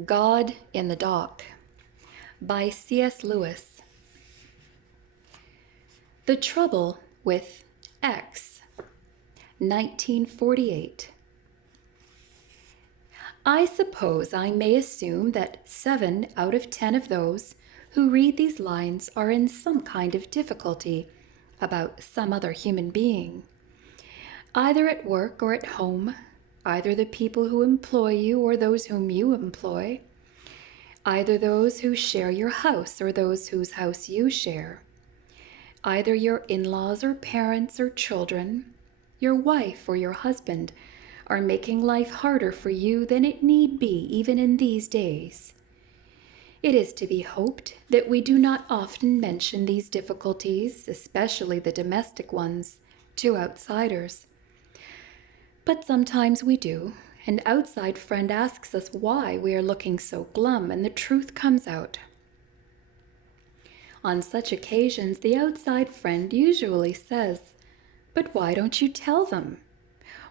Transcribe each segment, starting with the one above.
God in the Dock by C.S. Lewis. The Trouble with X, 1948. I suppose I may assume that 7 out of 10 of those who read these lines are in some kind of difficulty about some other human being, either at work or at home, either the people who employ you or those whom you employ, either those who share your house or those whose house you share, either your in-laws or parents or children, your wife or your husband are making life harder for you than it need be even in these days. It is to be hoped that we do not often mention these difficulties, especially the domestic ones, to outsiders. But sometimes we do. An outside friend asks us why we are looking so glum, and the truth comes out. On such occasions, the outside friend usually says, "But why don't you tell them?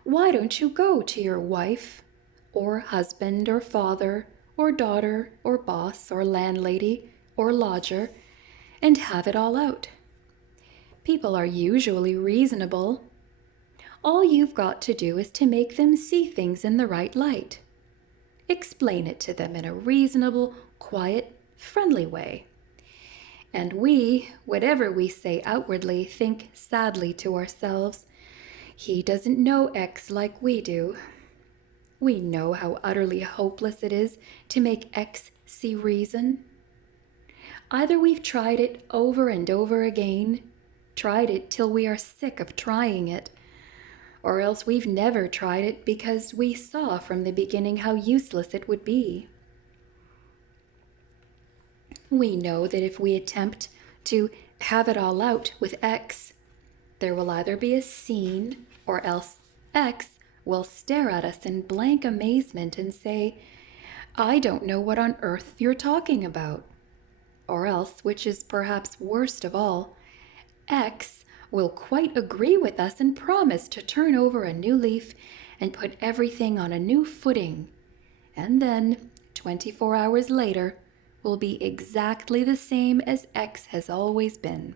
Why don't you go to your wife, or husband, or father, or daughter, or boss, or landlady, or lodger, and have it all out?" People are usually reasonable. All you've got to do is to make them see things in the right light. Explain it to them in a reasonable, quiet, friendly way. And we, whatever we say outwardly, think sadly to ourselves, "He doesn't know X like we do." We know how utterly hopeless it is to make X see reason. Either we've tried it over and over again, tried it till we are sick of trying it, or else we've never tried it because we saw from the beginning how useless it would be. We know that if we attempt to have it all out with X, there will either be a scene or else X will stare at us in blank amazement and say, "I don't know what on earth you're talking about." Or else, which is perhaps worst of all, X will quite agree with us and promise to turn over a new leaf and put everything on a new footing. And then, 24 hours later, will be exactly the same as X has always been.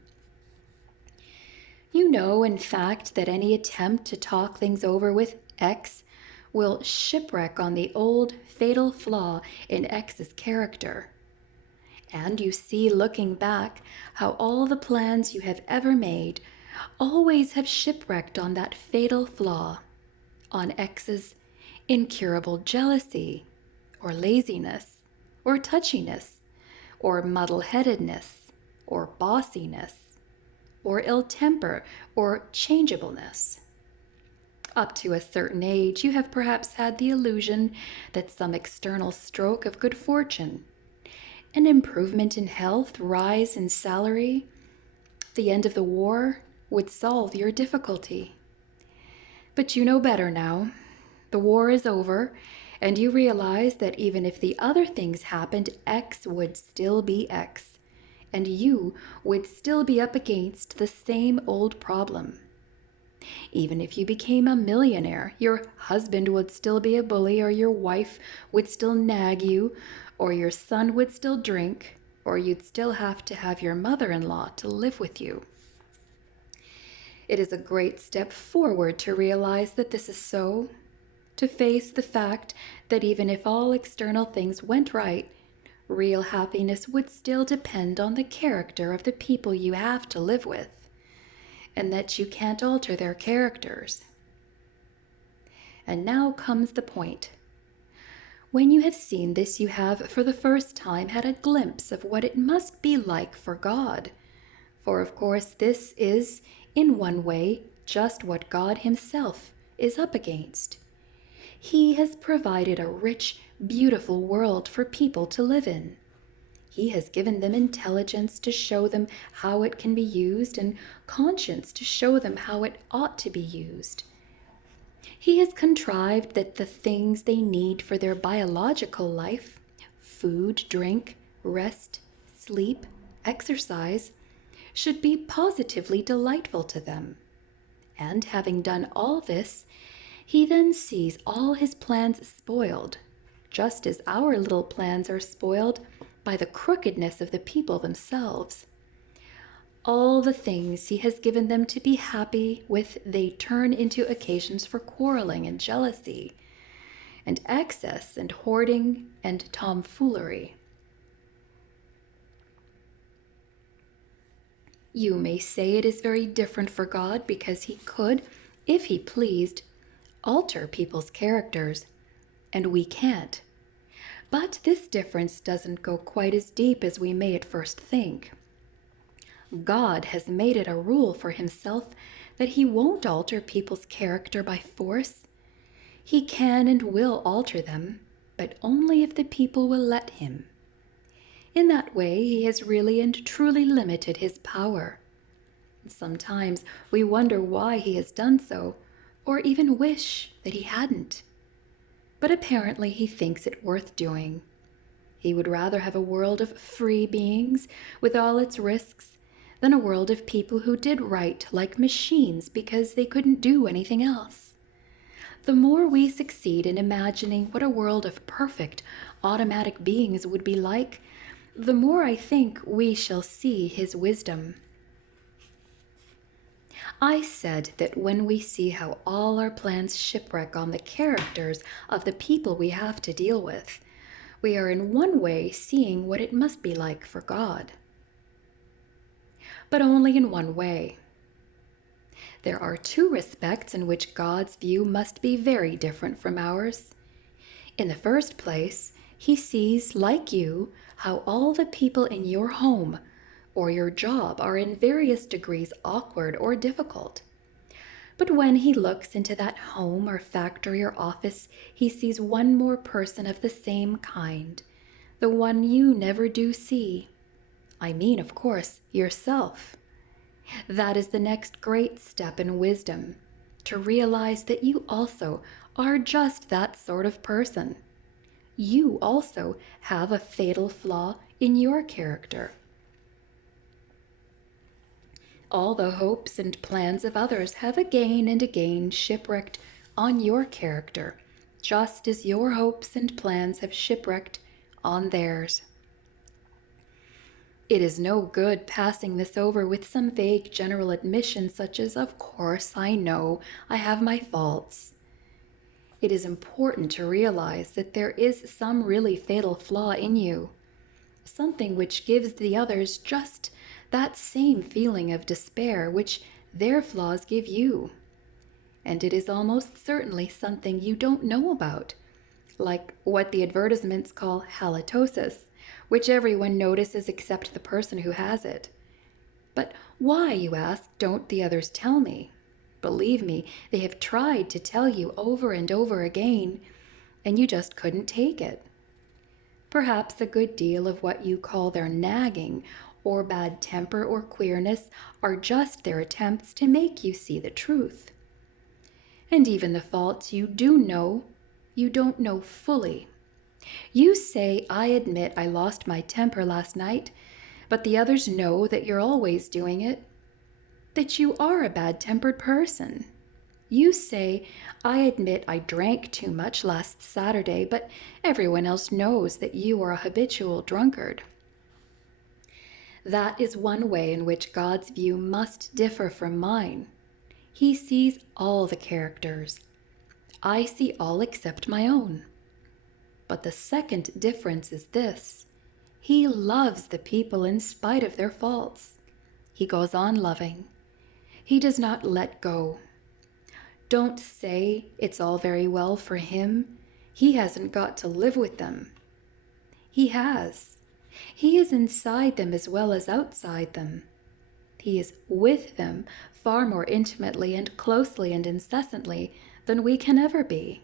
You know, in fact, that any attempt to talk things over with X will shipwreck on the old fatal flaw in X's character. And you see, looking back, how all the plans you have ever made always have shipwrecked on that fatal flaw, on X's incurable jealousy, or laziness, or touchiness, or muddle-headedness, or bossiness, or ill temper, or changeableness. Up to a certain age, you have perhaps had the illusion that some external stroke of good fortune, an improvement in health, rise in salary, the end of the war, would solve your difficulty. But you know better now. The war is over, and you realize that even if the other things happened, X would still be X, and you would still be up against the same old problem. Even if you became a millionaire, your husband would still be a bully, or your wife would still nag you, or your son would still drink, or you'd still have to have your mother-in-law to live with you. It is a great step forward to realize that this is so, to face the fact that even if all external things went right, real happiness would still depend on the character of the people you have to live with, and that you can't alter their characters. And now comes the point. When you have seen this, you have for the first time had a glimpse of what it must be like for God. For of course this is, in one way, just what God himself is up against. He has provided a rich, beautiful world for people to live in. He has given them intelligence to show them how it can be used, and conscience to show them how it ought to be used. He has contrived that the things they need for their biological life, food, drink, rest, sleep, exercise, should be positively delightful to them. And having done all this, he then sees all his plans spoiled, just as our little plans are spoiled by the crookedness of the people themselves. All the things he has given them to be happy with they turn into occasions for quarreling and jealousy, and excess and hoarding and tomfoolery. You may say it is very different for God because he could, if he pleased, alter people's characters, and we can't. But this difference doesn't go quite as deep as we may at first think. God has made it a rule for himself that he won't alter people's character by force. He can and will alter them, but only if the people will let him. In that way, he has really and truly limited his power. Sometimes we wonder why he has done so, or even wish that he hadn't. But apparently he thinks it worth doing. He would rather have a world of free beings with all its risks than a world of people who did right like machines because they couldn't do anything else. The more we succeed in imagining what a world of perfect, automatic beings would be like, the more I think we shall see his wisdom. I said that when we see how all our plans shipwreck on the characters of the people we have to deal with, we are in one way seeing what it must be like for God. But only in one way. There are two respects in which God's view must be very different from ours. In the first place, he sees, like you, how all the people in your home or your job are in various degrees awkward or difficult. But when he looks into that home or factory or office, he sees one more person of the same kind, the one you never do see. I mean, of course, yourself. That is the next great step in wisdom, to realize that you also are just that sort of person. You also have a fatal flaw in your character. All the hopes and plans of others have again and again shipwrecked on your character, just as your hopes and plans have shipwrecked on theirs. It is no good passing this over with some vague general admission such as, "Of course, I know I have my faults." It is important to realize that there is some really fatal flaw in you, something which gives the others just that same feeling of despair which their flaws give you. And it is almost certainly something you don't know about, like what the advertisements call halitosis, which everyone notices except the person who has it. But why, you ask, don't the others tell me? Believe me, they have tried to tell you over and over again, and you just couldn't take it. Perhaps a good deal of what you call their nagging or bad temper or queerness are just their attempts to make you see the truth. And even the faults you do know, you don't know fully. You say, "I admit I lost my temper last night," but the others know that you're always doing it, that you are a bad-tempered person. You say, "I admit I drank too much last Saturday," but everyone else knows that you are a habitual drunkard. That is one way in which God's view must differ from mine. He sees all the characters. I see all except my own. But the second difference is this: he loves the people in spite of their faults. He goes on loving. He does not let go. Don't say it's all very well for him. He hasn't got to live with them. He has. He is inside them as well as outside them. He is with them far more intimately and closely and incessantly than we can ever be.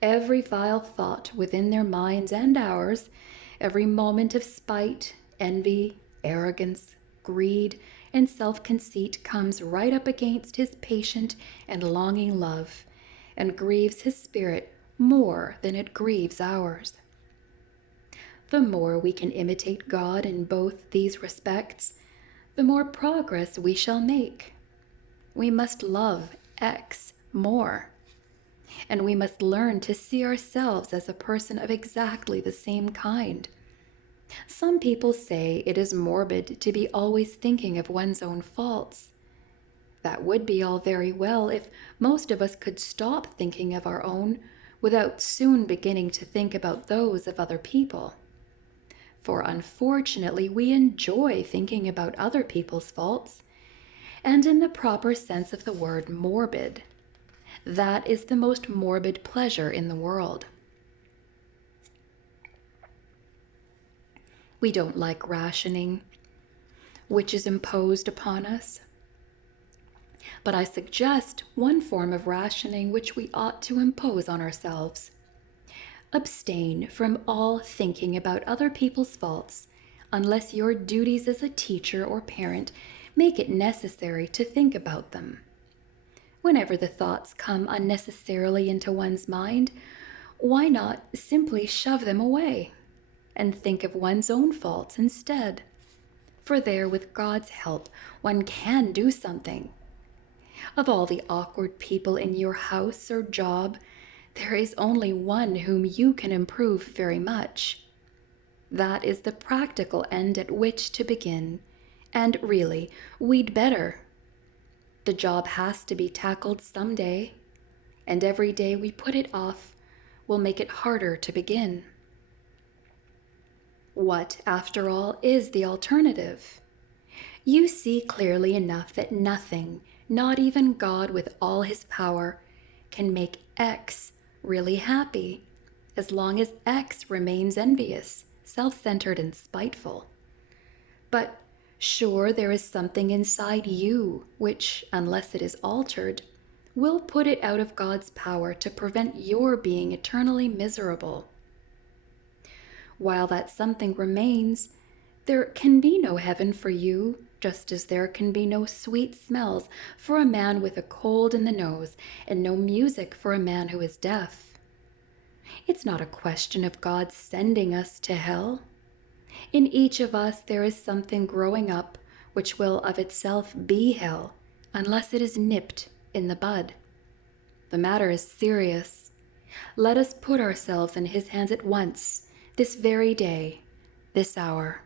Every vile thought within their minds and ours, every moment of spite, envy, arrogance, greed, and self-conceit comes right up against his patient and longing love, and grieves his spirit more than it grieves ours. The more we can imitate God in both these respects, the more progress we shall make. We must love X more. and we must learn to see ourselves as a person of exactly the same kind. Some people say it is morbid to be always thinking of one's own faults. That would be all very well if most of us could stop thinking of our own without soon beginning to think about those of other people. For unfortunately, we enjoy thinking about other people's faults, and in the proper sense of the word morbid. That is the most morbid pleasure in the world. We don't like rationing, which is imposed upon us. But I suggest one form of rationing which we ought to impose on ourselves. Abstain from all thinking about other people's faults unless your duties as a teacher or parent make it necessary to think about them. Whenever the thoughts come unnecessarily into one's mind, why not simply shove them away and think of one's own faults instead? For there, with God's help, one can do something. Of all the awkward people in your house or job, there is only one whom you can improve very much. That is the practical end at which to begin, and really, we'd better. The job has to be tackled some day, and every day we put it off will make it harder to begin. What, after all, is the alternative? You see clearly enough that nothing, not even God with all his power, can make X really happy as long as X remains envious, self-centered, and spiteful. But sure, there is something inside you which, unless it is altered, will put it out of God's power to prevent your being eternally miserable. While that something remains, there can be no heaven for you, just as there can be no sweet smells for a man with a cold in the nose and no music for a man who is deaf. It's not a question of God sending us to hell. In each of us there is something growing up which will of itself be hell unless it is nipped in the bud. The matter is serious. Let us put ourselves in his hands at once, this very day, this hour.